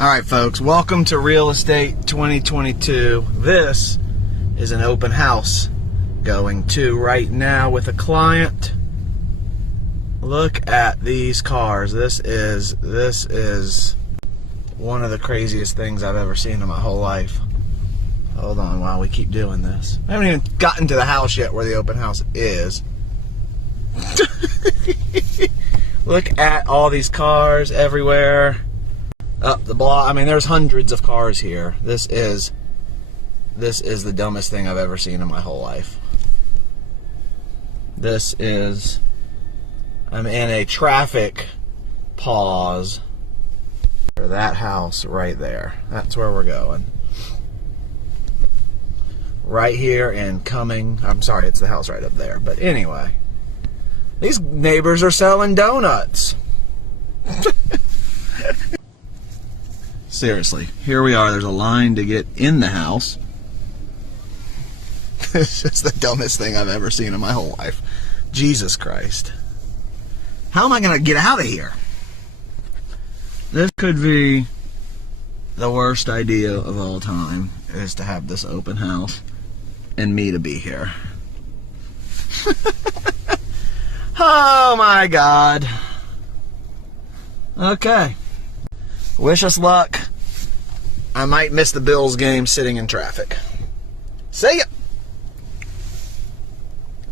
Alright folks, welcome to Real Estate 2022. This is an open house going to right now with a client. Look at these cars. This is one of the craziest things I've ever seen in my whole life. Hold on while we keep doing this. I haven't even gotten to the house yet where the open house is. Look at all these cars everywhere. Up the block. I mean, there's hundreds of cars here. This is the dumbest thing I've ever seen in my whole life. I'm in a traffic pause for that house right there. That's where we're going. Right here and coming. I'm sorry, it's the house right up there. But anyway, these neighbors are selling donuts. Seriously, here we are. There's a line to get in the house. It's just the dumbest thing I've ever seen in my whole life. Jesus Christ. How am I going to get out of here? This could be the worst idea of all time, is to have this open house and me to be here. Oh my God. Okay. Wish us luck. I might miss the Bills game sitting in traffic. See ya!